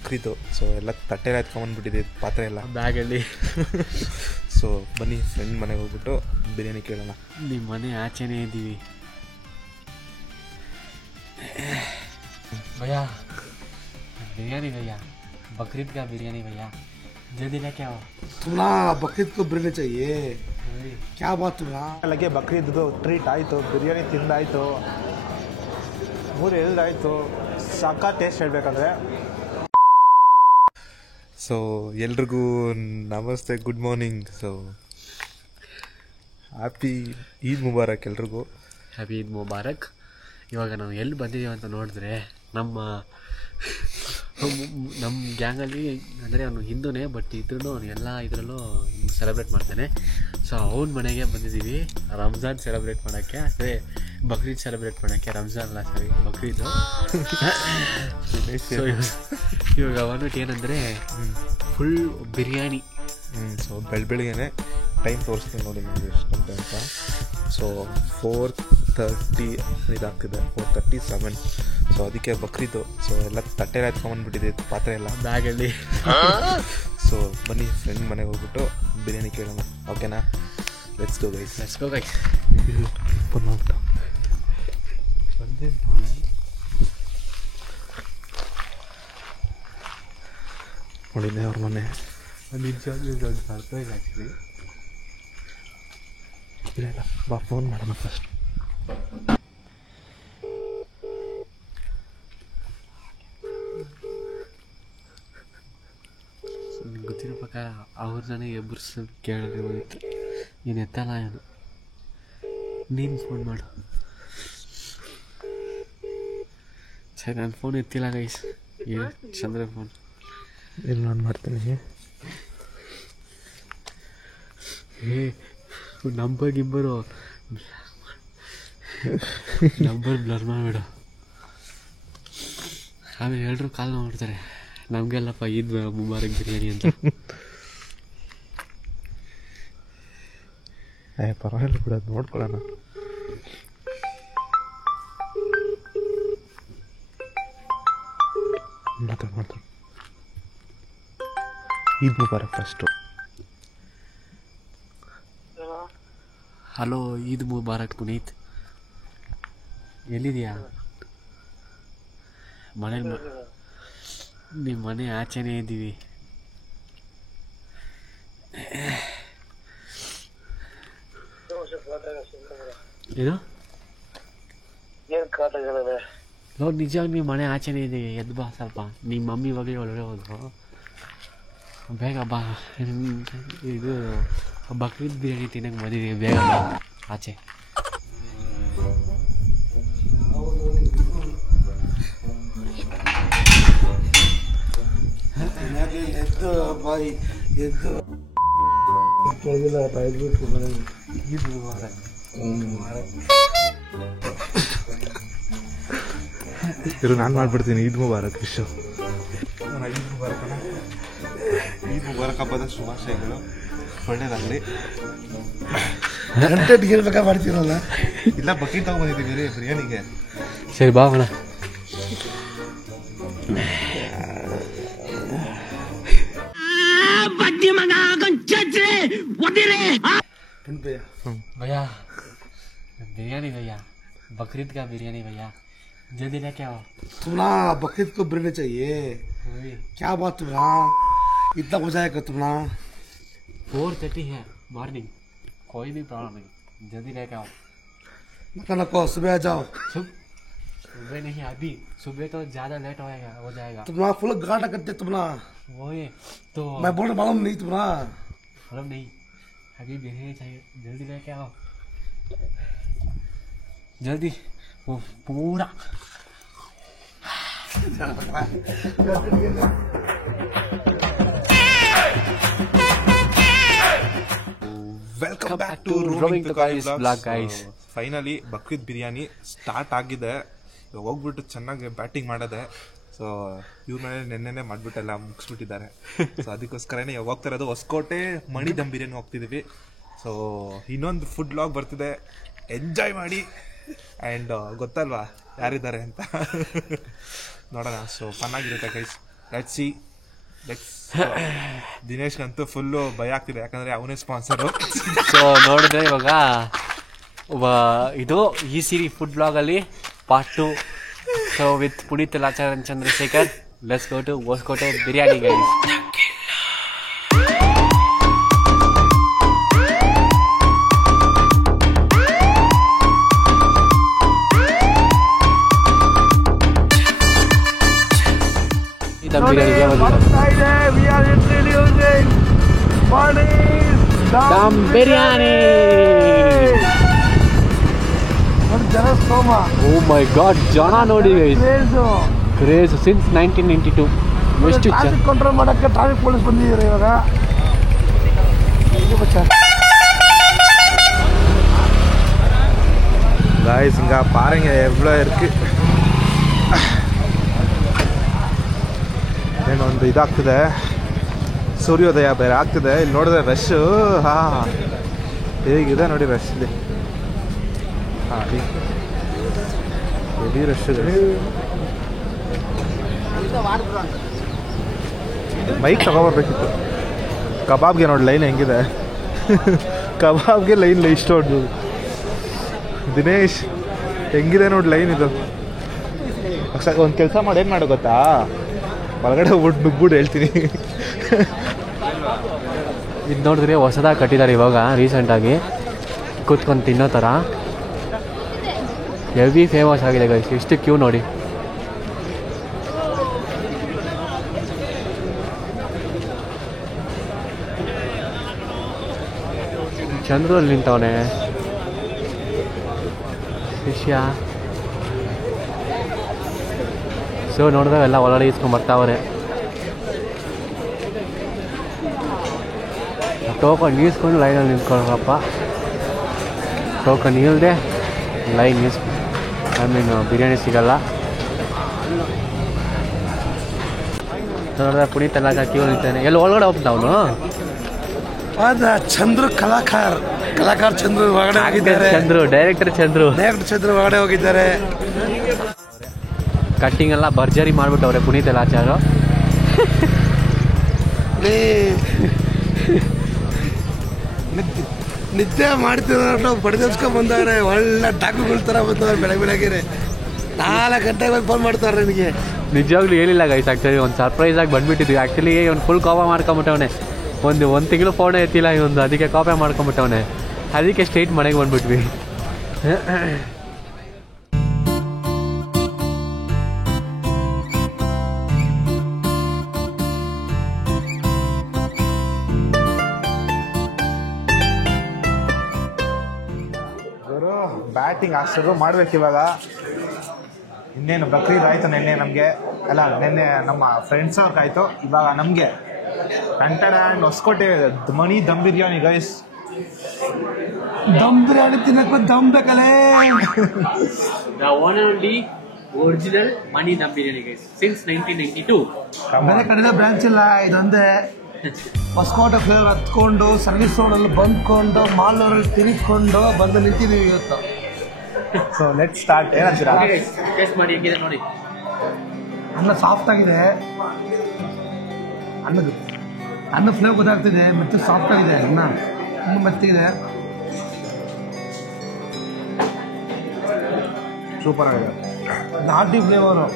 ಬಕ್ರೀದು. So ಎಲ್ಲ ತಟ್ಟೆಲ್ಲ ಎತ್ಕೊಂಬಂದ್ಬಿಟ್ಟಿದೆ, ಪಾತ್ರೆ ಎಲ್ಲ ಬ್ಯಾಗಲ್ಲಿ. ಸೊ ಬನ್ನಿ ಫ್ರೆಂಡ್ ಮನೆಗೆ ಹೋಗ್ಬಿಟ್ಟು ಬಿರಿಯಾನಿ ಕೇಳೋಣ. ನಿಮ್ಮ ಮನೆ ಆಚೆನೇ ಇದ್ದೀವಿ भैया, बिरयानी भैया, बकरीद का बिरयानी भैया, जल्दी लेके आओ. तुम्हारा बकरीद को बिरयानी चाहिए, क्या बात तुम्हारा ಲಗ್ಗೆ ಬಕ್ರೀದ್ದು ಟ್ರೀಟ್ ಆಯಿತು, ಬಿರಿಯಾನಿ ತಿಂದಾಯಿತು, ಮೂರು ಎಲ್ದಾಯಿತು, ಸಾಕ ಟೇಸ್ಟ್ ಹೇಳಬೇಕಂದ್ರೆ. ಸೊ ಎಲ್ರಿಗೂ ನಮಸ್ತೆ, good morning. So happy Eid Mubarak ಎಲ್ರಿಗೂ. ಹ್ಯಾಪಿ ಈದ್ ಮುಬಾರಕ್. ಇವಾಗ ನಾವು ಎಲ್ಲಿ ಬಂದಿದ್ದೀವಿ ಅಂತ ನೋಡಿದ್ರೆ ನಮ್ಮ ಗ್ಯಾಂಗಲ್ಲಿ, ಅಂದರೆ ಅವನು ಹಿಂದೂನೇ, ಬಟ್ ಇದ್ರೂ ಅವನು ಎಲ್ಲ ಇದರಲ್ಲೂ ಸೆಲೆಬ್ರೇಟ್ ಮಾಡ್ತಾನೆ. ಸೊ ಅವನ ಮನೆಗೆ ಬಂದಿದ್ದೀವಿ ರಂಜಾನ್ ಸೆಲೆಬ್ರೇಟ್ ಮಾಡೋಕ್ಕೆ, ಅದೇ ಬಕ್ರೀದ್ ಸೆಲೆಬ್ರೇಟ್ ಮಾಡೋಕ್ಕೆ. ರಂಜಾನ್ ಅಲ್ಲ, ಸಾರಿ, ಬಕ್ರೀದು. ಸೊ ಇವಾಗ ಅವನು ಏನಂದರೆ ಫುಲ್ ಬಿರಿಯಾನಿ. ಸೊ ಬೆಳಗ್ಗೆನೆ ಟೈಮ್ ತೋರಿಸ್ತೀನಿ ನೋಡಿ ನಿಮಗೆ ಎಷ್ಟು ಅಂತ. ಸೊ 4:30 ಇದಾಗ್ತಿದೆ, 4:37. ಸೊ ಅದಕ್ಕೆ ಬಕ್ರೀದು. ಸೊ ಎಲ್ಲ ತಟ್ಟೆಲ್ಲ ಎತ್ಕೊಂಬಂದ್ಬಿಟ್ಟಿದೆ, ಪಾತ್ರೆ ಎಲ್ಲ ಬ್ಯಾಗಲ್ಲಿ. ಸೊ ಬನ್ನಿ ಫ್ರೆಂಡ್ ಮನೆಗೆ ಹೋಗ್ಬಿಟ್ಟು ಬಿರಿಯಾನಿ ಕೇಳೋಣ, ಓಕೆನಾ? Let's go guys. ನೋಡಿದ್ದೆ ಅವ್ರ ಮನೆ. ನಿಜವಾಗ್ಲೂ ದೊಡ್ಡ ಸರ್ಪ್ರೈಸ್ ಆ್ಯಕ್ಚುಲಿ. ಇಲ್ಲ ಬಾ, ಫೋನ್ ಮಾಡೋಣ ಫಸ್ಟ್. ನಿಮ್ಗೆ ಗೊತ್ತಿರೋ ಪ್ರಕಾರ ಅವ್ರು ನನಗೆ ಎಬ್ಬರಿಸಿ ಕೇಳಿದ್ರೆ ಹೋಗಿತ್ತು, ನೀನು ಎತ್ತಲ್ಲ ಏನು, ನೀನು ಫೋನ್ ಮಾಡು. ಸರಿ, ನಾನು ಫೋನ್ ಎತ್ತಿಲ್ಲ ಗೈಸ್. ಏನು ಚಂದ್ರ ಫೋನ್ ಇಲ್ಲಿ ನಾನು ಮಾಡ್ತೀನಿ. ನಂಬರ್ ಬ್ಲರ್ ಮಾಡಿಬಿಡು, ಆಮೇಲೆ ಎಲ್ಲರೂ ಕಾಲ್ ಮಾಡ್ತಾರೆ ನಮಗೆಲ್ಲಪ್ಪ ಈದ್ ಮುಬಾರಕ್ ಬಿರಿಯಾನಿ ಅಂತ. ಪರವಾಗಿಲ್ಲ ಬಿಡೋದು, ನೋಡ್ಕೊಳ್ಳೋಣ. ಮಾತಾಡು. ಈದ್ ಮುಬಾರಕ್ ಫಸ್ಟು. ಹಲೋ, ಈದ್ ಮುಬಾರಕ್ ಪುನೀತ್, ಎಲ್ಲಿದೆಯಾ? ಮನೇಲಿ, ನಿಮ್ಮ ಮನೆ ಆಚೆನೇ ಇದ್ದೀವಿ. ಏನು ನೋಡಿ, ನಿಜವಾಗಿ ನಿಮ್ಮ ಮನೆ ಆಚೆನೇ ಇದೆ. ಎದ್ದು ಬಾ ಸ್ವಲ್ಪ, ನಿಮ್ಮ ಮಮ್ಮಿ ಇವಾಗಲೇ ಒಳಗಡೆ ಹೋದ್ರು. ಬೇಗ ಬಾ, ಇದು ಬಕ್ರೀದ್ ಬಿರಿಯಾನಿ ತಿನ್ನಕ್ಕೆ ಬಂದಿದ್ದೀವಿ, ಬೇಗ ಬಾ ಆಚೆ. ಎದ್ದು ಬಾಯಿ ಎದ್ದು ಇರು, ನಾನು ಮಾಡ್ಬಿಡ್ತೀನಿ. ಈದ್ ಮುಬಾರಕ್ ವಿಶು. ಈದ್ ಮುಬಾರಕ್ ಹಬ್ಬದ ಶುಭಾಶಯಗಳು, ಒಳ್ಳೇದಾಗಲಿ. ಕಂಟೆಂಟ್ ಗೆಲ್ಬೇಕಾ ಮಾಡ್ತೀರಲ್ಲ. ಇಲ್ಲ, ಬಕ್ರೀದ್ ತಗೊಂಡ್ಬಂದಿದ್ದೀವಿ ಬಿರಿಯಾನಿಗೆ. ಸರಿ ಬಾ ಅಣ್ಣ. भैया, बिरयानी भैया, बकरीद का बिरयानी भैया, जल्दी लेके आओ. तुम्हारा बकरीद को बिरयानी चाहिए, क्या बात तुम्हारा इतना हो जाएगा तुम्हारा. 4:30 है मॉर्निंग, कोई भी प्रॉब्लम नहीं, जल्दी लेके आओ. नको सुबह आ जाओ. सुबह नहीं, अभी सुबह तो ज़्यादा लेट हो जाएगा. तुम्हारा फुल गाटा करते तुम्हारा. वही तो मैं बोल मालूम नहीं तुम्हारा. मालूम नहीं, अभी बिरयानी चाहिए, जल्दी लेके आओ, जल्दी. वो पूरा welcome back to roving to blog guys. Finally Bakrid biryani start ಆಗಿದೆ. ಇವಾಗ ಹೋಗ್ಬಿಟ್ಟು ಚೆನ್ನಾಗಿ ಬ್ಯಾಟಿಂಗ್ ಮಾಡೋದೆ. ಸೊ ಇವ್ರ ಮನೆ ನೆನ್ನೆನೆ ಮಾಡಿಬಿಟ್ಟೆಲ್ಲ ಮುಗಿಸ್ಬಿಟ್ಟಿದ್ದಾರೆ. ಸೊ ಅದಕ್ಕೋಸ್ಕರನೇ ಇವಾಗ ಹೋಗ್ತಾ ಇರೋದು ಹೊಸಕೋಟೆ ಮಣಿ ದಮ್ ಬಿರಿಯಾನಿ ಹೋಗ್ತಿದ್ದೀವಿ. ಸೊ ಇನ್ನೊಂದು ಫುಡ್ ಬ್ಲಾಗ್ ಬರ್ತಿದೆ, ಎಂಜಾಯ್ ಮಾಡಿ. ಆ್ಯಂಡ್ ಗೊತ್ತಲ್ವಾ ಯಾರಿದ್ದಾರೆ ಅಂತ, ನೋಡೋಣ. ಸೊ ಫನ್ ಆಗಿರುತ್ತೆ ಗೈಸ್, ಲೆಟ್ಸ್ ದಿನೇಶ್ಗಂತೂ ಫುಲ್ಲು ಭಯ ಆಗ್ತಿದೆ, ಯಾಕಂದ್ರೆ ಅವನೇ ಸ್ಪಾನ್ಸರು. ಸೊ ನೋಡಿದ್ರೆ ಇವಾಗ ಇದು ಈ ಸಿರಿ ಫುಡ್ ಬ್ಲಾಗಲ್ಲಿ part 2. So with Puneeth Lachar and Chandrashekar. Let's go to Hosakote biryani guys. Dum biryani. Oh my God, ಜನ ನೋಡಿ ಕ್ರೇಜ್ ಸಿನ್ಸ್ 1992. ಎಷ್ಟು ಕಂಟ್ರೋಲ್ ಮಾಡಕ್ಕೆ ಟ್ರಾಫಿಕ್ ಪೊಲೀಸ್ ಬಂದಿದ್ದಾರೆ ಇವಾಗ. गाइस இங்க பாருங்க எவ்வளோ இருக்கு. ಏನೊಂದು ಇದಾಗ್ತಿದೆ, ಸೂರ್ಯೋದಯ ಬೇರೆ ಆಗ್ತಿದೆ. ಇಲ್ಲಿ ನೋಡಿದ್ರೆ ರಶ್ ಹೇಗಿದೆ ನೋಡಿ, ರಶ್ ಇದೆ. ಹೆವಿ ರಶ್ ಇದೆ. ಬೈಕ್ ತಗೋಬರ್ಬೇಕಿತ್ತು. ಕಬಾಬ್ಗೆ ನೋಡಿ ಲೈನ್ ಹೆಂಗಿದೆ. ಕಬಾಬ್ಗೆ ಲೈನ್ ಇಷ್ಟು ದೊಡ್ಡದು. ದಿನೇಶ್ ಹೆಂಗಿದೆ ನೋಡಿ ಲೈನ್ ಇದು. ಒಂದು ಕೆಲಸ ಮಾಡಿ ಏನು ಮಾಡೋ ಗೊತ್ತಾ, ಒಳಗಡೆ ಹೋಗ್ಬಿಟ್ಟು ನುಗ್ಬಿಟ್ಟು ಹೇಳ್ತೀನಿ. ಇದು ನೋಡಿದ್ರೆ ಹೊಸದಾಗಿ ಕಟ್ಟಿದ್ದಾರೆ ಇವಾಗ ರೀಸೆಂಟಾಗಿ, ಕೂತ್ಕೊಂಡು ತಿನ್ನೋ ಥರ. ಹೆವಿ ಫೇಮಸ್ ಆಗಿದೆ ಗೈಸ್. ಎಷ್ಟು ಕ್ಯೂ ನೋಡಿ. ಚಂದ್ರು ಅಲ್ಲಿ ನಿಂತವನೆ ಶಿಷ್ಯ. ಸೊ ನೋಡಿದ್ರೆ ಎಲ್ಲ ಒಳಗಡೆ ಇಸ್ಕೊಂಡು ಬರ್ತಾವ್ರೆ. ಟೋಕನ್ ಈಸ್ಕೊಂಡು ಲೈನಲ್ಲಿ ನಿಂತ್ಕೊಳಪ್ಪ. ಟೋಕನ್ ಇಲ್ಲದೆ ಲೈನ್ ಬಿರಿಯಾನಿ ಸಿಗಲ್ಲ. ನೋಡಿದ್ರೆ ಪುನೀತ್ ಎಲ್ಲ ಕ್ಯೂ ನಿಂತಾನೆ. ಎಲ್ಲಿ ಒಳಗಡೆ ಹೋಗ್ತಾ ಅವನು? ಚಂದ್ರು ಕಲಾಕಾರ ಚಂದ್ರು ಒಳಗಡೆ ಹೋಗಿದ್ದಾರೆ. ಡೈರೆಕ್ಟರ್ ಚಂದ್ರು ಒಳಗಡೆ ಹೋಗಿದ್ದಾರೆ. ಕಟ್ಟಿಂಗ್ ಎಲ್ಲ ಭರ್ಜರಿ ಮಾಡ್ಬಿಟ್ಟವ್ರೆ ಪುನೀತ್ ಲಾಚಾರು. ನಿದ್ದೆ ಮಾಡ್ತಿದ್ರು ಬಡಿದಸ್ಕೊಂಡ್ ಬಂದವ್ರೆ. ಒಳ್ಳೆ ಡಾಕುಗಳ ಥರ ಬಂದವ್ರೆ. ಬೆಳಗ್ಗೆ 4 ಗಂಟೆಗೆ ಫೋನ್ ಮಾಡ್ತಾರೆ ನನಗೆ. ನಿಜವಾಗ್ಲೂ ಹೇಳಿಲ್ಲ ಗೈಸ್. ಆ್ಯಕ್ಚುಲಿ ಒಂದು ಸರ್ಪ್ರೈಸ್ ಆಗಿ ಬಂದ್ಬಿಟ್ಟಿದ್ವಿ. ಆ್ಯಕ್ಚುಲಿ ಒಂದು ಫುಲ್ ಕಾಪ ಮಾಡ್ಕೊಂಬಿಟ್ಟವನೆ. ಒಂದು ತಿಂಗಳು ಫೋನೇ ಎತ್ತಿಲ್ಲ ಇವೊಂದು. ಅದಕ್ಕೆ ಕಾಪಿ ಮಾಡ್ಕೊಂಬಿಟ್ಟವನೆ. ಅದಕ್ಕೆ ಸ್ಟ್ರೈಟ್ ಮನೆಗೆ ಬಂದ್ಬಿಟ್ವಿ. ಬ್ಯಾಟಿಂಗ್ ಅಷ್ಟು ಮಾಡ್ಬೇಕು ಇವಾಗ. ಇನ್ನೇನು ಬಕ್ರೀದ್ ಆಯಿತು ನಿನ್ನೆ ನಮಗೆ, ಅಲ್ಲ ನಿನ್ನೆ ನಮ್ಮ ಫ್ರೆಂಡ್ಸ್ ಅವ್ರಿಗೆ ಆಯಿತು. ಇವಾಗ ನಮಗೆ ಕಂಟಡ ಆ್ಯಂಡ್ ಹೊಸಕೋಟೆ ಮಣಿ ದಮ್ ಬಿರಿಯಾನಿ ಗೈಸ್. ದಮ್ ಬಿರಿಯಾನಿ ತಿನ್ನಕ್ಕೆ ದಮ್ ಬೇಕಲ್ಲೇ. Original Mani dum biryani guys since 1992. ಬೇರೆ ಕಡೆ ಬ್ರಾಂಚ್ ಇಲ್ಲ, ಇದೊಂದೇ. ಹೊಸಕೋಟೆ ಫ್ಲೇವರ್ ಹತ್ಕೊಂಡು ಸರ್ವಿಸ್ ರೋಡಲ್ಲಿ ಬಂದ್ಕೊಂಡು ಮಾಲ್ನವರಲ್ಲಿ ತಿರುಗಿಕೊಂಡು ಬಂದು ನಿಂತಿದ್ದೀವಿ ಇವತ್ತು. So let start. ಏನಂತೀರಾ? ಟೇಸ್ಟ್ ಮಾಡಿ ಹೆಂಗಿದೆ ನೋಡಿ. ಅನ್ನ ಸಾಫ್ಟ್ ಆಗಿದೆ. ಅನ್ನ ಫ್ಲೇವರ್ ಗೊತ್ತಾಗ್ತಿದೆ. ಮತ್ತೆ ಸಾಫ್ಟ್ ಆಗಿದೆ ಅನ್ನ, ತುಂಬ ಮೆತ್ತಿಗಿದೆ. ಸೂಪರ್ ಆಗಿದೆ. ನಾಟಿ ಫ್ಲೇವರು.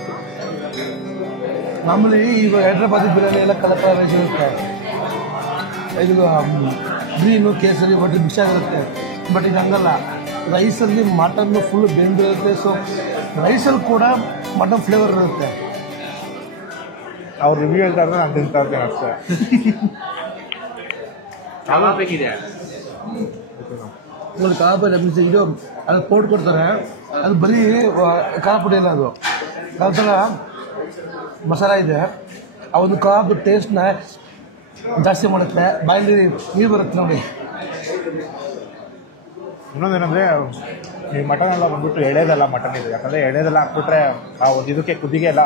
ಮಾಮೂಲಿ ಈಗ ಹೈದ್ರಾಬಾದಿ ಬಿರಿಯಾನಿ ಎಲ್ಲ ಕಲರ್ ರೈಸ್ ಇರುತ್ತೆ. ಇದು ಗ್ರೀನು ಕೇಸರಿ ಒಟ್ಟು ಮಿಕ್ಸ್ ಆಗಿರುತ್ತೆ. ಬಟ್ ಇದು ಹಂಗಲ್ಲ. ರೈಸಲ್ಲಿ ಮಟನ್ನು ಫುಲ್ ಬೆಂದಿರುತ್ತೆ. ಸೊ ರೈಸಲ್ಲಿ ಕೂಡ ಮಟನ್ ಫ್ಲೇವರ್ ಇರುತ್ತೆ. ಅವ್ರು ರಿವ್ಯೂ ಹೇಳ್ತಾರೆ, ನಾನು ತಿಂತಾ ಇರ್ತೇನೆ ಅಷ್ಟೇ. ಕಬಾಬೇಕಿದೆ ನೋಡಿ, ಕಬಾಬ್ ಇದು ಅದು ಪೌಡ್ ಕೊಡ್ತಾರೆ. ಅದು ಬರೀ ಖಾರ ಪುಡಿ ಇಲ್ಲ, ಅದು ಥರ ಮಸಾಲ ಇದೆ. ಆ ಒಂದು ಕಬಾಬ್ ಟೇಸ್ಟ್ನ ಜಾಸ್ತಿ ಮಾಡುತ್ತೆ. ಬಾಯಲ್ಲಿ ನೀರು ಬರುತ್ತೆ ನೋಡಿ. ಇನ್ನೊಂದೇನಂದರೆ ಈ ಮಟನ್ ಎಲ್ಲ ಬಂದ್ಬಿಟ್ಟು ಎಳೆದೆಲ್ಲ ಮಟನ್ ಇದೆ. ಯಾಕಂದರೆ ಎಳೆದೆಲ್ಲ ಹಾಕ್ಬಿಟ್ರೆ ಆ ಒಂದು ಇದಕ್ಕೆ ಕುದಿಗೆ ಎಲ್ಲ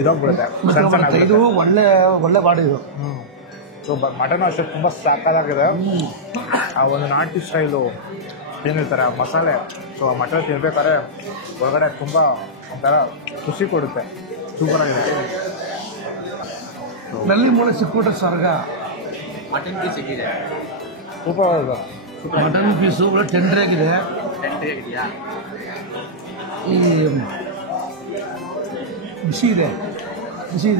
ಇದೋಗ್ಬಿಡುತ್ತೆ. ಇದು ಒಳ್ಳೆ ಬಾಡಿ ಇದು. ಸೊ ಮಟನ್ ಅಷ್ಟೇ ತುಂಬ ಸಾಕಾಗಿದೆ. ಆ ಒಂದು ನಾಟಿ ಸ್ಟೈಲು ಏನಿರ್ತಾರೆ ಆ ಮಸಾಲೆ. ಸೊ ಆ ಮಟನ್ ತಿನ್ಬೇಕಾದ್ರೆ ಒಳಗಡೆ ತುಂಬ ಒಂಥರ ಖುಷಿ ಕೊಡುತ್ತೆ. ಸೂಪರಾಗಿದೆ. ನಲ್ಲಿ ಮೂಳೆ ಸಿಕ್ಬಿಟ್ರೆ ಸ್ವರ್ಗ. ಮಟನ್ ಪೀಸ್ ಸಿಕ್ಕಿದೆ, ಸೂಪರ್. ಮಟನ್ ಪೀಸು ಟೆಂಡ್ರ್ ಆಗಿದೆ. ಈ ಬಿಸಿ ಇದೆ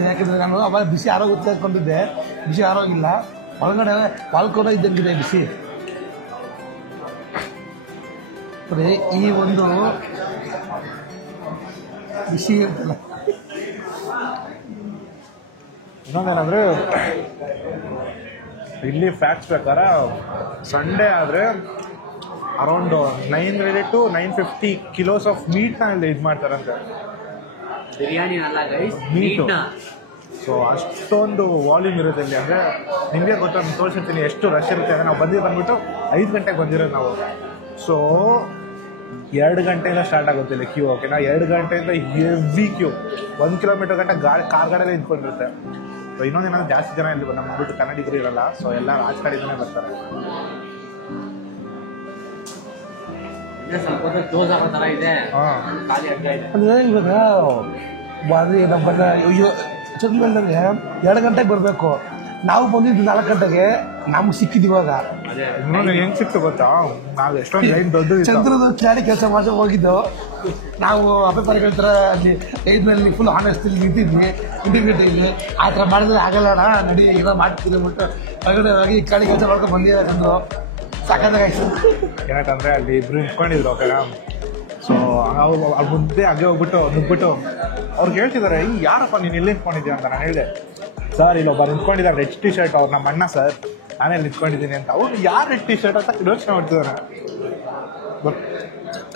ಯಾಕಂದರೆ ನಾನು ಅವಾಗ ಬಿಸಿ ಆರೋಗುತ್ತೆ ಅಂದ್ಕೊಂಡಿದ್ದೆ, ಬಿಸಿ ಆರೋಗಿಲ್ಲ. ಒಳಗಡೆ ಪಾಲ್ಕೋನ ಇದ್ದಂಗಿದೆ ಬಿಸಿ. ಈ ಒಂದು ಬಿಸಿ ಇರ್ತಲ್ಲ. ಇನ್ನೊಂದೇನಂದ್ರೆ ಇಲ್ಲಿ ಫ್ಯಾಕ್ಟ್ಸ್ ಪ್ರಕಾರ ಸಂಡೇ ಆದರೆ ಅರೌಂಡ್ 900 to 950 kilos ಆಫ್ ಮೀಟ್ನ ಇಲ್ಲಿ ಇದು ಮಾಡ್ತಾರಂತೆ. ಬಿರಿಯಾನಿ ಅಲ್ಲ ಗೈಸ್, ಮೀಟು. ಸೊ ಅಷ್ಟೊಂದು ವಾಲ್ಯೂಮ್ ಇರುತ್ತೆ ಇಲ್ಲಿ. ಅಂದರೆ ನಿಮಗೆ ಗೊತ್ತಾ, ನಾನು ತೋರಿಸಿರ್ತೀನಿ ಎಷ್ಟು ರಶ್ ಇರುತ್ತೆ ಅಂದರೆ ನಾವು ಬಂದ್ಬಿಟ್ಟು 5 ಗಂಟೆಗೆ ಬಂದಿರೋದು ನಾವು. ಸೊ 2 ಗಂಟೆಯಿಂದ ಸ್ಟಾರ್ಟ್ ಆಗುತ್ತೆ ಇಲ್ಲಿ ಕ್ಯೂ. ಓಕೆನಾ, 2 ಗಂಟೆಯಿಂದ ಹೆವಿ ಕ್ಯೂ, 1 ಕಿಲೋಮೀಟರ್ ಗಂಟೆ ಕಾರ್ಗಡೆಲ್ಲ ನಿಂತ್ಕೊಂಡಿರುತ್ತೆ. ಸೊ ಇನ್ನೊಂದೇನಾದ್ರು ಜಾಸ್ತಿ ಜನ ಇಲ್ಲಿ ನಮ್ಬಿಟ್ಟು ಕನ್ನಡಿಗರು ಇರಲ್ಲ. ಸೊ ಎಲ್ಲ ರಾಜಕಾರಣಿಗಳೇ ಬರ್ತಾರೆ. ಅಂದರೆ ಇವಾಗ ಬಾರಿ ನಮ್ಮನ್ನ ಚಂದ್ರಮೇಲೆ 2 ಗಂಟೆಗೆ ಬರಬೇಕು, ನಾವು ಬಂದಿದ್ದು 4 ಗಂಟೆಗೆ. ನಮ್ಗೆ ಸಿಕ್ಕಿದ್ದು ಇವಾಗ ಹೆಂಗ್ ಸಿಕ್ತು ಗೊತ್ತಾ, ನಾವು ಎಷ್ಟೊಂದು ಲೈನ್ ದೊಡ್ಡ ಚಂದ್ರದ ಕ್ಲಾಡಿ ಕೆಲಸ ಮಾಡಿ ಹೋಗಿದ್ದು ನಾವು. ಅಪೇಪರ್ಗಳ ಥರ ಅಲ್ಲಿ ಐದ್ಮೇಲೆ ಫುಲ್ ಆನೆಸ್ಟಲ್ಲಿ ನಿಂತಿದ್ವಿ ಇಂಟಿಗ್ರಿಟಿಲಿ. ಆ ಥರ ಮಾಡಿದ್ರೆ ಆಗಲ್ಲ ನಡಿ ಏನೋ ಮಾಡ್ತೀನಿ ಅಂದ್ಬಿಟ್ಟು ಹೊರಗಡೆ ಹೋಗಿ ಕ್ಲಾಡಿ ಕೆಲಸ ಮಾಡ್ಕೊಂಡು ಬಂದಿದ್ದಾರೆ ಚಂದ್ರು. ಸಾಕಾಯ್ತು. ಯಾಕಂದ್ರೆ ಅಲ್ಲಿ ಇಬ್ರು ನಿಂತ್ಕೊಂಡಿದ್ರು. ಓಕೆನಾ, ಸೊ ಅವ್ರ ಮುಂದೆ ಹಾಗೆ ಹೋಗ್ಬಿಟ್ಟು ನುಗ್ಬಿಟ್ಟು ಅವ್ರಿಗೆ ಹೇಳ್ತಿದ್ದಾರೆ, ಈ ಯಾರಪ್ಪ ನೀನು ಇಲ್ಲಿ ನಿಂತ್ಕೊಂಡಿದ್ಯಾ ಅಂತ. ನಾನು ಹೇಳಿದೆ, ಸರ್ ಇಲ್ಲೊಬ್ಬ ನಿಂತ್ಕೊಂಡಿದ್ದಾರೆ ರೆಡ್ ಟಿ ಶರ್ಟ್, ಅವ್ರು ನಮ್ಮ ಅಣ್ಣ ಸರ್, ನಾನೇ ನಿಂತ್ಕೊಂಡಿದ್ದೀನಿ ಅಂತ. ಅವ್ರು ಯಾರು ರೆಡ್ ಟಿ ಶರ್ಟ್ ಅಂತ ಯೋಚನೆ ಮಾಡ್ತಿದ್ದಾರೆ.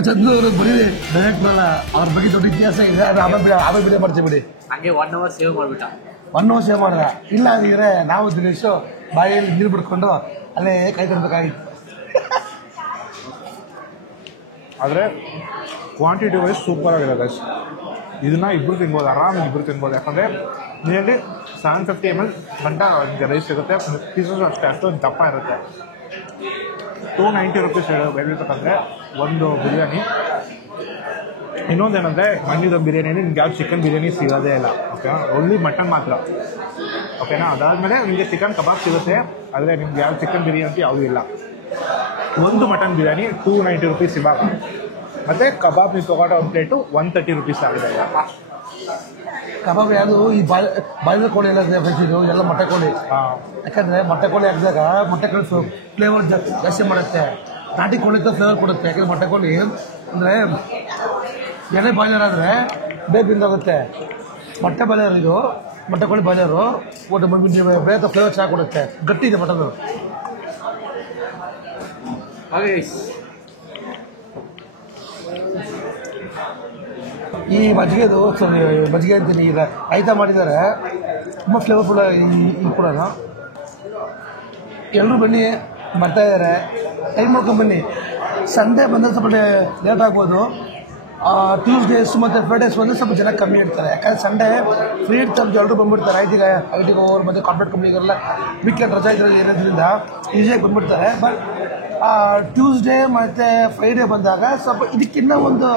ಚಂದ್ರು ಅವರು ಬರೀ ಡೈರೆಕ್ಟ್ ಬರಲ್ಲ, ಅವ್ರ ಬಗ್ಗೆ ದೊಡ್ಡ ಇತಿಹಾಸ ಇದೆ. ಅದು ಆಮೇಲೆ ಬಿಡೇ ಮಾಡ್ತೀವಿ ಬಿಡಿ. ಹಾಗೆ 1 hour ಸೇವ್ ಮಾಡಿಬಿಟ್ಟ. 1 hour ಸೇವ್ ಮಾಡಿದ. ಇಲ್ಲ ಅಂದಿದ್ರೆ ನಾವು ದಿನೇಶು ಬಾಯಲ್ಲಿ ನೀರು ಬಿಡ್ಕೊಂಡು ಅಲ್ಲೇ ಕಾಯ್ತಿರ್ಬೇಕಾಗಿತ್ತು. ಆದರೆ ಕ್ವಾಂಟಿಟಿ ವೈಸ್ ಸೂಪರ್ ಆಗಿದೆ ಗೈಸ್. ಇದನ್ನ ಇಬ್ಬರು ತಿನ್ಬೋದು, ಆರಾಮಾಗಿ ಇಬ್ಬರು ತಿನ್ಬೋದು. ಯಾಕಂದರೆ ನಿಯರ್ಲಿ 750 ml ಗಂಟ ನಿಮಗೆ ರೈಸ್ ಸಿಗುತ್ತೆ. ಪೀಸಸ್ ಅಷ್ಟೇ ಅಷ್ಟೊಂದು ದಪ್ಪ ಇರುತ್ತೆ. 290 rupees ಬೆಳಿಬೇಕಂದ್ರೆ ಒಂದು ಬಿರಿಯಾನಿ. ಇನ್ನೊಂದೇನಂದರೆ ಮಂಡಿ ದಮ್ ಬಿರಿಯಾನಿ ನಿಮ್ಗೆ ಯಾವ ಚಿಕನ್ ಬಿರಿಯಾನಿ ಸಿಗೋದೇ ಇಲ್ಲ. ಓಕೆನಾ, ಓನ್ಲಿ ಮಟನ್ ಮಾತ್ರ. ಓಕೆನಾ, ಅದಾದಮೇಲೆ ನಿಮಗೆ ಚಿಕನ್ ಕಬಾಬ್ ಸಿಗುತ್ತೆ, ಆದರೆ ನಿಮ್ಗೆ ಯಾವ ಚಿಕನ್ ಬಿರಿಯಾನಿ ಅಂತ ಯಾವುದೂ ಇಲ್ಲ. ಒಂದು ಮಟನ್ ಬಿರಿಯಾನಿ 290 rupees ಇವಾಗ. ಮತ್ತು ಕಬಾಬ್ ನೀವು ತೊಗೊಂಡು ಒಂದು ಪ್ಲೇಟು 130 rupees ಆಗಿದೆ. ಕಬಾಬ್ ಯಾವುದು ಈ ಬಾಯಿದ ಕೋಳಿ ಎಲ್ಲ ಬೆಳೆಸಿದ್ದು ಎಲ್ಲ ಮೊಟ್ಟೆ ಕೋಳಿ. ಯಾಕಂದರೆ ಮೊಟ್ಟೆ ಕೋಳಿ ಹಾಕಿದಾಗ ಮೊಟ್ಟೆ ಕೋಳಿ ಫ್ಲೇವರ್ ಜಾಸ್ತಿ ಮಾಡುತ್ತೆ. ನಾಟಿ ಕೋಳಿ ಫ್ಲೇವರ್ ಕೊಡುತ್ತೆ. ಯಾಕಂದರೆ ಮೊಟ್ಟೆ ಕೋಳಿ ಅಂದರೆ ಎಣ್ಣೆ ಬಾಯ್ಲರ್ ಆದರೆ ಬೇಗ ತಿಂದಾಗುತ್ತೆ. ಮೊಟ್ಟೆ ಬಾಯ್ಲರ್ ಇದು ಮೊಟ್ಟೆ ಕೋಳಿ ಬಾಯ್ಲರು ಬೇಗ ಫ್ಲೇವರ್ ಚೆನ್ನಾಗಿ ಕೊಡುತ್ತೆ. ಗಟ್ಟಿ ಇದೆ ಮಟನ್. ಈ ಮಜ್ಜಿಗೆದು ಮಜ್ಜಿಗೆ ಅಂತೀನಿ, ಈಗ ಆಯ್ತಾ ಮಾಡಿದ್ದಾರೆ, ತುಂಬ ಫ್ಲೇವರ್ಫುಲ್ ಈ ಕೂಡ. ಎಲ್ಲರೂ ಬನ್ನಿ, ಬರ್ತಾಯಿದ್ದಾರೆ, ಟೈಮ್ ಮಾಡ್ಕೊಂಡು ಬನ್ನಿ. ಸಂಡೇ ಬಂದರೆ ಸ್ವಲ್ಪ ಲೇಟ್ ಆಗ್ಬೋದು. ಟ್ಯೂಸ್ಡೇಸ್ ಮತ್ತು ಫ್ರೈಡೇಸ್ ಬಂದರೆ ಸ್ವಲ್ಪ ಜನ ಕಮ್ಮಿ ಇರ್ತಾರೆ. ಯಾಕಂದರೆ ಸಂಡೇ ಫ್ರೀ ಇರ್ತಾರೆ, ಎಲ್ಲರೂ ಬಂದುಬಿಡ್ತಾರೆ. ಐಟಿಗೆ ಹೋಗೋರು ಮತ್ತು ಕಾರ್ಪೊರೇಟ್ ಕಂಪ್ನಿಗೆಲ್ಲ ವೀಕೆಂಡ್ ರಜಾ ಇರೋದ್ರಿಂದ ಈಸಿಯಾಗಿ ಬಂದುಬಿಡ್ತಾರೆ. ಬಟ್ ಟ್ಯೂಸ್ಡೇ ಮತ್ತು ಫ್ರೈಡೇ ಬಂದಾಗ ಸ್ವಲ್ಪ ಇದಕ್ಕಿನ್ನ ಒಂದು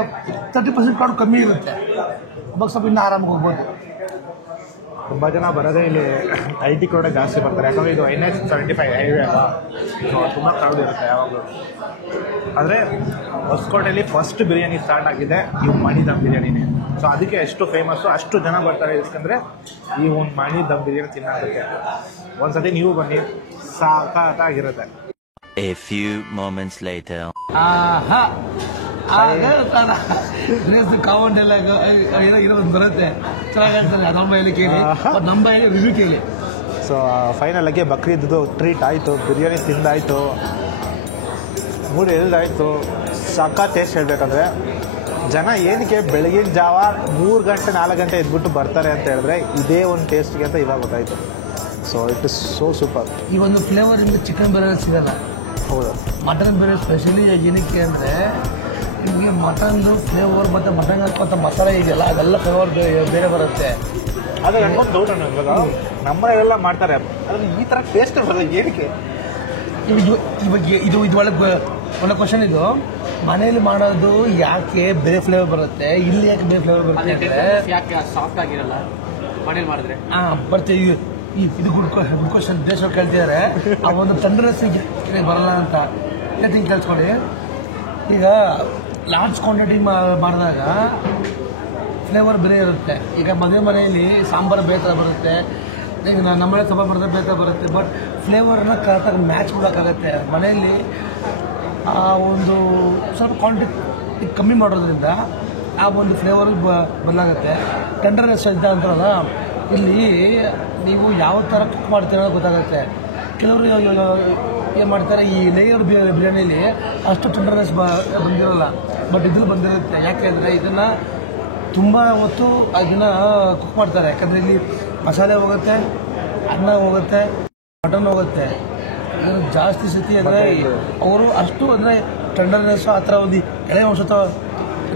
30% ಕ್ರೌಡ್ ಕಮ್ಮಿ ಇರುತ್ತೆ. ಅವಾಗ ಸ್ವಲ್ಪ ಇನ್ನೂ ಆರಾಮಾಗಿ ಹೋಗ್ಬೋದು. ತುಂಬ ಜನ ಬರೋದೇ ಇಲ್ಲಿ IT ಕ್ರೌಡೇ ಜಾಸ್ತಿ ಬರ್ತಾರೆ. ಯಾಕಂದರೆ ಇದು NH75 ಹೈವೇ ಅಲ್ಲ, ತುಂಬ ಕ್ರೌಡ್ ಇರುತ್ತೆ ಯಾವಾಗಲೂ. ಆದರೆ ಹೊಸಕೋಟೆಯಲ್ಲಿ ಫಸ್ಟ್ ಬಿರಿಯಾನಿ ಸ್ಟಾರ್ಟ್ ಆಗಿದೆ ಈ ಮಣಿ ದಮ್ ಬಿರಿಯಾನಿನೇ. ಸೊ ಅದಕ್ಕೆ ಎಷ್ಟು ಫೇಮಸ್ಸು, ಅಷ್ಟು ಜನ ಬರ್ತಾರೆ. ಯಾಕಂದರೆ ಈ ಒಂದು ಮಣಿ ದಮ್ ಬಿರಿಯಾನಿ ತಿನ್ನೋದಕ್ಕೆ ಒಂದ್ಸತಿ ನೀವು ಬನ್ನಿ, ಸಾಕಾಗಿರುತ್ತೆ. A few moments later. ಕಾವಂಡೆಲ್ಲ ಇರೋದು ಬರುತ್ತೆ, ಚೆನ್ನಾಗಿರ್ತದೆ. ನಮ್ಮ ಬಾಯಲ್ಲಿ ಕೇಳಿ, ನಮ್ಮ ಬಾಯಲ್ಲಿ ರಿವ್ಯೂ ಕೇಳಿ. ಸೊ ಫೈನಲ್ ಆಗಿ ಬಕ್ರೀದ್ದು ಟ್ರೀಟ್ ಆಯಿತು, ಬಿರಿಯಾನಿ ತಿಂದಾಯಿತು, ಮೂರು ಎಲ್ದಾಯಿತು. ಸಕ್ಕ ಟೇಸ್ಟ್ ಹೇಳಬೇಕಂದ್ರೆ ಜನ ಏನಕ್ಕೆ ಬೆಳಗಿನ ಜಾವ 3 ಗಂಟೆ 4 ಗಂಟೆ ಎದ್ಬಿಟ್ಟು ಬರ್ತಾರೆ ಅಂತ ಹೇಳಿದ್ರೆ ಇದೇ ಒಂದು ಟೇಸ್ಟ್ಗೆ ಅಂತ ಇವಾಗ ಗೊತ್ತಾಯಿತು. So it is so super. ಈ ಒಂದು ಫ್ಲೇವರಿಂದ ಚಿಕನ್ ಬಿರಿಯಾನಿ ಸಿಗಲ್ಲ. ಹೌದು, ಮಟನ್ ಬಿರಿಯಾನಿ ಸ್ಪೆಷಲಿ ಏನಕ್ಕೆ ಅಂದರೆ ನಿಮಗೆ ಮಟನ್ದು ಫ್ಲೇವರ್ ಮತ್ತು ಮಟನ್ ಮತ್ತು ಮಸಾಲೆ ಇದೆಯಲ್ಲ ಅದೆಲ್ಲ ಫ್ಲೇವರ್ ಬೇರೆ ಬರುತ್ತೆ. ಆದರೆ ನನಗೊಂದು ಡೌಟ್ ಇವಾಗ ನಮ್ಮನೆಲ್ಲ ಮಾಡ್ತಾರೆ, ಆದರೆ ಈ ಥರ ಟೇಸ್ಟ್ ಬರಲ್ಲ ಏನಕ್ಕೆ? ಇವಾಗ ಇದು ಒಳ್ಳೆ ಕ್ವಶನ್. ಇದು ಮನೇಲಿ ಮಾಡೋದು ಯಾಕೆ ಬೇರೆ ಫ್ಲೇವರ್ ಬರುತ್ತೆ, ಇಲ್ಲಿ ಯಾಕೆ ಬೇರೆ ಫ್ಲೇವರ್ ಬರುತ್ತೆ ಅಂದರೆ ಯಾಕೆ ಸಾಫ್ಟ್ ಆಗಿರಲ್ಲ ಮನೇಲಿ ಮಾಡಿದ್ರೆ. ಬರ್ತೀವಿ ಇದು ಗುಡ್ ಕ್ವಶನ್ ದೇಶವ್ರು ಕೇಳ್ತಿದ್ದಾರೆ. ಆ ಒಂದು ಟೆಂಡರ್ನೆಸ್ ಬರಲ್ಲ ಅಂತ ಹೇಳ್ತೀನಿ ಕೇಳಿಸ್ಕೊಳ್ಳಿ. ಈಗ ಲಾರ್ಜ್ ಕ್ವಾಂಟಿಟಿ ಮಾಡಿದಾಗ ಫ್ಲೇವರ್ ಬೇರೆ ಇರುತ್ತೆ. ಈಗ ಮದುವೆ ಮನೆಯಲ್ಲಿ ಸಾಂಬಾರು ಬೇರೆ ಬರುತ್ತೆ, ಈಗ ನಮ್ಮನೆ ಕಬಾಬ್ ಬರುತ್ತೆ ಬೇರೆ ಬರುತ್ತೆ. ಬಟ್ ಫ್ಲೇವರನ್ನ ಕರೆಕ್ಟಾಗಿ ಮ್ಯಾಚ್ ಮಾಡೋಕ್ಕಾಗತ್ತೆ. ಮನೆಯಲ್ಲಿ ಆ ಒಂದು ಸ್ವಲ್ಪ ಕ್ವಾಂಟಿಟಿ ಕಮ್ಮಿ ಮಾಡೋದ್ರಿಂದ ಆ ಒಂದು ಫ್ಲೇವರ್ ಬದಲಾಗುತ್ತೆ. ಟೆಂಡರ್ನೆಸ್ ಅಂತ ಅಂತಾರಲ್ಲ, ಇಲ್ಲಿ ನೀವು ಯಾವ ಥರ ಕುಕ್ ಮಾಡ್ತೀರೋ ಗೊತ್ತಾಗುತ್ತೆ. ಕೆಲವರು ಏನು ಮಾಡ್ತಾರೆ, ಈ ಲೇಯರ್ ಬಿರಿಯಾನಿಲಿ ಅಷ್ಟು ಟೆಂಡರ್ನೆಸ್ ಬಂದಿರೋಲ್ಲ, ಬಟ್ ಇದ್ರಲ್ಲಿ ಬಂದಿರುತ್ತೆ. ಯಾಕೆ ಅಂದರೆ ಇದನ್ನು ತುಂಬ ಹೊತ್ತು ಅದನ್ನು ಕುಕ್ ಮಾಡ್ತಾರೆ. ಯಾಕಂದರೆ ಇಲ್ಲಿ ಮಸಾಲೆ ಹೋಗುತ್ತೆ, ಅನ್ನ ಹೋಗುತ್ತೆ, ಮಟನ್ ಹೋಗುತ್ತೆ. ಇದನ್ನು ಜಾಸ್ತಿ ಸತಿ ಅಂದರೆ ಅವರು ಅಷ್ಟು ಅಂದರೆ ಟೆಂಡರ್ನೆಸ್ ಆ ಥರ ಒಂದು ಎಳೆ ಅಂಶ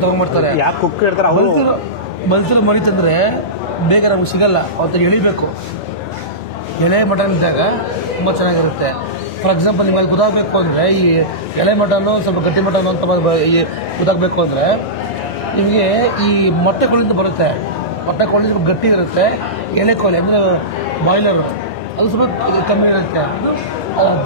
ತೊಗೊಂಡ್ಬಿಡ್ತಾರೆ. ಯಾಕೆ ಕುಕ್ ಇರ್ತಾರೆ ಅವರು ಬಲ್ತಿರೋ ಮರಿ ತಂದರೆ ಬೇಗ ನಮಗೆ ಸಿಗಲ್ಲ, ಅವತ್ತು ಎಳಿಬೇಕು. ಎಳೆ ಮಟನ್ ಇದ್ದಾಗ ತುಂಬ ಚೆನ್ನಾಗಿರುತ್ತೆ. ಫಾರ್ ಎಕ್ಸಾಂಪಲ್ ನಿಮಗೆ ಗೊತ್ತಾಗಬೇಕು ಅಂದರೆ ಈ ಎಳೆ ಮಟನ್ನು ಸ್ವಲ್ಪ ಗಟ್ಟಿ ಮಟನ್ನು ಅಂತ ಗೊತ್ತಾಗಬೇಕು ಅಂದರೆ ನಿಮಗೆ ಈ ಮೊಟ್ಟೆ ಕೋಳಿಂದ ಬರುತ್ತೆ. ಮೊಟ್ಟೆ ಕೋಳಿ ಸ್ವಲ್ಪ ಗಟ್ಟಿ ಇರುತ್ತೆ, ಎಲೆ ಕೋಳಿ ಅಂದರೆ ಬಾಯ್ಲರು ಅದು ಸ್ವಲ್ಪ ಕಮ್ಮಿ ಇರುತ್ತೆ.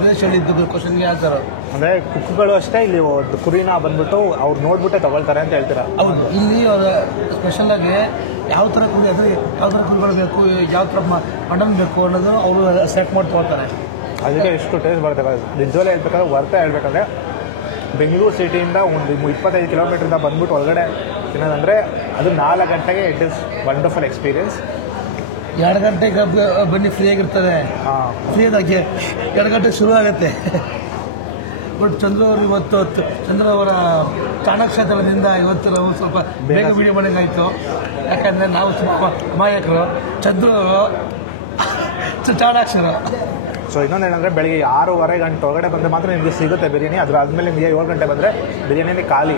ದೇಶದಲ್ಲಿ ಇದ್ದದ್ದು ಕ್ವಶನ್ಗೆ ಆನ್ಸರ್. ಅಂದರೆ ಕುಕ್ಗಳು ಅಷ್ಟೇ ಇಲ್ಲಿ ಕುರಿನ ಬಂದ್ಬಿಟ್ಟು ಅವ್ರು ನೋಡ್ಬಿಟ್ಟೆ ತಗೊಳ್ತಾರೆ ಅಂತ ಹೇಳ್ತೀರಾ? ಹೌದು, ಇಲ್ಲಿ ಅವ್ರ ಸ್ಪೆಷಲಾಗಿ ಯಾವ ಥರ ಕುರಿ ಅಂದರೆ ಯಾವ ಥರ ಕುರಿಗಳು ಬೇಕು, ಯಾವ ಥರ ಮಟನ್ ಬೇಕು ಅನ್ನೋದು ಅವರು ಸೆಟ್ ಮಾಡಿ ತೊಗೊಳ್ತಾರೆ. ಅದಕ್ಕೆ ಎಷ್ಟು ಟೇಸ್ಟ್ ಬರುತ್ತೆ ನಿಜವಲ್ಲೇ ಹೇಳ್ಬೇಕಾದ್ರೆ. ವರ್ತ ಹೇಳ್ಬೇಕಂದ್ರೆ ಬೆಂಗಳೂರು ಸಿಟಿಯಿಂದ ಒಂದು 25 ಕಿಲೋಮೀಟ್ರಿಂದ ಬಂದ್ಬಿಟ್ಟು ಒಳಗಡೆ ತಿನ್ನೋದಂದರೆ ಅದು 4 ಗಂಟೆಗೆ ಇಟ್ ಇಸ್ ವಂಡರ್ಫುಲ್ ಎಕ್ಸ್ಪೀರಿಯನ್ಸ್. 2 ಗಂಟೆಗೆ ಬನ್ನಿ, ಫ್ರೀ ಆಗಿರ್ತದೆ. ಫ್ರೀ ಆದಾಗೆ 2 ಗಂಟೆಗೆ ಶುರು ಆಗುತ್ತೆ. ಬಟ್ ಚಂದ್ರ ಅವರು ಇವತ್ತು ಚಂದ್ರ ಅವರ ಚಾಣಕ್ಷೇತ್ರದಿಂದ ಇವತ್ತು ನಾವು ಸ್ವಲ್ಪ ಬೇಗ ವಿಡಿಯೋ ಮಾಡೋಂಗಾಯಿತು. ಯಾಕಂದರೆ ನಾವು ತುಂಬ ಅಮಾಯಕರು, ಚಂದ್ರ ಚಾಣಾಕ್ಷರು. ಸೊ ಇನ್ನೊಂದು ಏನಂದರೆ ಬೆಳಿಗ್ಗೆ 6:30 ಗಂಟೆ ಒಳಗಡೆ ಬಂದರೆ ಮಾತ್ರ ನಿಮಗೆ ಸಿಗುತ್ತೆ ಬಿರಿಯಾನಿ. ಅದ್ರ ಆದಮೇಲೆ ನಿಮಗೆ 7 ಗಂಟೆ ಬಂದರೆ ಬಿರಿಯಾನಿ ಖಾಲಿ.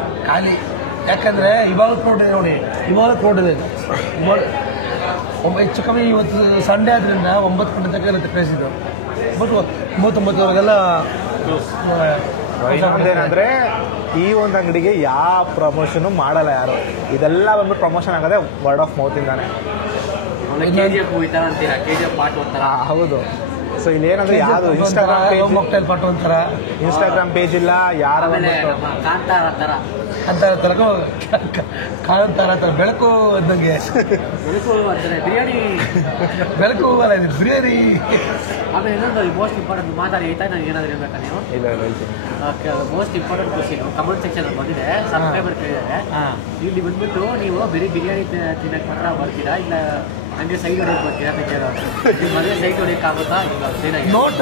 ಯಾಕಂದರೆ ಇವಾಗ ಕ್ರೌಡ್ ಇದೆ ನೋಡಿ, ಇವಾಗ ಕ್ರೌಡ್ ಇದೆ. ಹೆಚ್ಚು ಕಮ್ಮಿ ಇವತ್ತು ಸಂಡೇ ಆದ್ದರಿಂದ 9 ಗಂಟೆ ತನಕ ಇರುತ್ತೆ ಕ್ರೇಜ್ ಇದು. ಬಟ್ 9:30ವರೆಗೆಲ್ಲ. ಇನ್ನೊಂದೇನಂದರೆ ಈ ಒಂದು ಅಂಗಡಿಗೆ ಯಾವ ಪ್ರಮೋಷನು ಮಾಡಲ್ಲ ಯಾರು. ಇದೆಲ್ಲ ಬಂದ್ಬಿಟ್ಟು ಪ್ರಮೋಷನ್ ಆಗೋದೇ ವರ್ಡ್ ಆಫ್ ಮೌತಿಂದಾನೆ. ಹೌದು. ಸೊ ಇಲ್ಲಿ ಏನಂದ್ರೆ ಯಾವುದು ಇನ್ಸ್ಟಾಗ್ರಾಮ್ ಪೇಜ್ ಇಲ್ಲ, ಯಾರ ಕಾಂತಾರ ಥರ ಬೆಳಕು ಅಂದಂಗೆ ಬೆಳಕು ಅಲ್ಲ ಇದು ಬಿರಿಯಾನಿ. ಆಮೇಲೆ ಇನ್ನೊಂದು ಮೋಸ್ಟ್ ಇಂಪಾರ್ಟೆಂಟ್ ಮಾತಾಡಿ ಆಯ್ತಾ, ನನಗೆ ಏನಾದರೂ ಹೇಳ್ಬೇಕಾ ನೀವು? ಇಲ್ಲ ಹೇಳ್ತೀನಿ. Most important question comment section ಬಂದಿದೆ, ಸಬ್ಸ್ಕ್ರೈಬರ್ ಕೇಳಿದ್ದಾರೆ. ಇಲ್ಲಿ ಬಂದ್ಬಿಟ್ಟು ನೀವು ಬರೀ ಬಿರಿಯಾನಿ ತಿನ್ನಕ್ಕೆ ಮಾತ್ರ ಬರ್ತೀರಾ, ಇಲ್ಲ ಹಂಗೆ ಸೈಡ್ ಹೊಡೆಯಕ್ಕೆ ಬರ್ತೀರಾ ಬೇಜಾರು? ಮದುವೆ ಸೈಡ್ ಹೊಡೆಯೋಕ್ಕಾಗುತ್ತಾ? ನೋಟ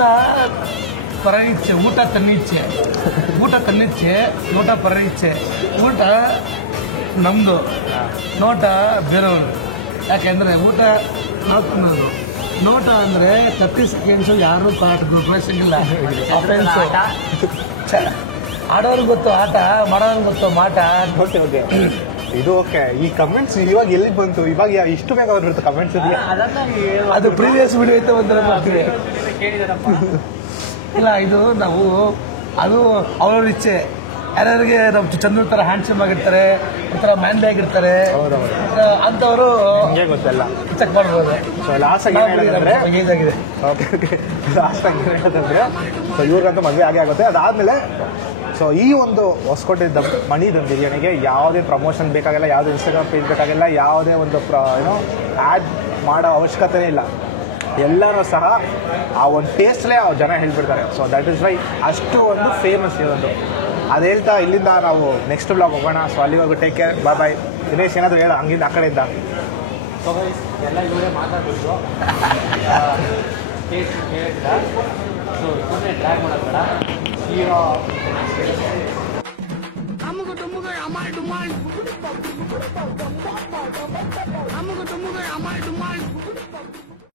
ಪರನಿಚ್ಛೆ, ಊಟ ತನ್ನಿಚ್ಛೆ, ಊಟ ತನ್ನಿಚ್ಛೆ, ನೋಟ ಪರನಿಚ್ಛೆ. ಊಟ ನಮ್ಮದು, ನೋಟ ಬೇರೆಯವ್ರದ್ದು. ಯಾಕೆಂದರೆ ಊಟ ನಾವು ತಿನ್ನೋದು, ನೋಟ ಅಂದರೆ 30 ಸೆಕೆಂಡ್ಸು ಯಾರೂ ಪ್ರವೇಶಿಲ್ಲ. ಆಡೋರ್ಗೆ ಗೊತ್ತು ಆಟ, ಮಾಡೋರ್ಗೆ ಗೊತ್ತು ಮಾಟ. ಓಕೆ ಇದು ಓಕೆ. ಈ ಕಮೆಂಟ್ಸ್ ಇವಾಗ ಎಲ್ಲಿ ಬಂತು? ಇವಾಗ ಇಷ್ಟು ಬೇಗ ಬಂದ್ಬಿಡ್ತು ಕಮೆಂಟ್ಸ್. ಅದು ಪ್ರೀವಿಯಸ್ ವಿಡಿಯೋ ಐತೆ ಒಂಥರ ಮಾಡ್ತೀವಿ. ಇಲ್ಲ, ಇದು ನಾವು ಅದು ಅವ್ರವ್ರ ಇಚ್ಛೆ. ಯಾರ್ಯಾರಿಗೆ ನಮ್ಮ ಚಂದ್ರ ಥರ ಹ್ಯಾಂಡ್ಸಮ್ ಆಗಿರ್ತಾರೆ, ಒಂಥರ ಮ್ಯಾನ್ಲಿ ಆಗಿರ್ತಾರೆ, ಅಂಥವರು ಗೊತ್ತಲ್ಲ ಚೆಕ್ ಮಾಡ್ಬೋದು. ಸೊ ಲಾಸ್ಟಾಗಿ ಏನಾಗಿದೆ ಏಜಾಗಿದೆ. ಓಕೆ ಓಕೆ ಲಾಸ್ಟಾಗಿ ಏನು ಹೇಳೋದಂದರೆ, ಸೊ ಇವ್ರಿಗಂತೂ ಮದುವೆ ಆಗೇ ಆಗುತ್ತೆ. ಅದಾದಮೇಲೆ ಸೊ ಈ ಒಂದು ಹೊಸಕೋಟೆ ಮಣಿ ದಮ್ ಬಿರಿಯಾನಿಗೆ ಯಾವುದೇ ಪ್ರಮೋಷನ್ ಬೇಕಾಗಿಲ್ಲ, ಯಾವುದೇ ಇನ್ಸ್ಟಾಗ್ರಾಮ್ ಪೇಜ್ ಬೇಕಾಗಿಲ್ಲ, ಯಾವುದೇ ಒಂದು ಏನೋ ಆ್ಯಡ್ ಮಾಡೋ ಅವಶ್ಯಕತೆ ಇಲ್ಲ. ಎಲ್ಲರೂ ಸಹ ಆ ಒಂದು ಟೇಸ್ಟ್ಲೇ ಜನ ಹೇಳ್ಬಿಡ್ತಾರೆ. ಸೊ ದಟ್ ಇಸ್ ವೈ ಅಷ್ಟು ಒಂದು ಫೇಮಸ್ ಇದೊಂದು. ಅದು ಹೇಳ್ತಾ ಇಲ್ಲಿಂದ ನಾವು ನೆಕ್ಸ್ಟ್ ಬ್ಲಾಗ್ ಹೋಗೋಣ. ಸೊ ಅಲ್ಲಿವರೆಗೂ ಟೇಕ್ ಕೇರ್, ಬಾಯ್ ಬಾಯ್. ದಿನೇಶ್ ಏನಾದರೂ ಹೇಳ ಹಂಗಿಂದ ಆ ಕಡೆಯಿಂದ. ಎಲ್ಲ ಇವರೇ ಮಾತಾಡ್ಬಿಟ್ಟು ಟೇಸ್ಟ್ ಹೇಳಿಲ್ಲ. ಸೊ ಸುಮ್ಮನೆ ಟ್ರೈ ಮಾಡೋದು ಬೇಡ. ಹೀರೋ ಅಮ್ಮಗ ಡುಮ್ಮಗ ಅಮಾಲ್ ಡುಮಾಲ್ ಅಮ್ಮಗ ಡುಮ್ಮಗ ಅಮಾಲ್ ಡುಮಾಲ್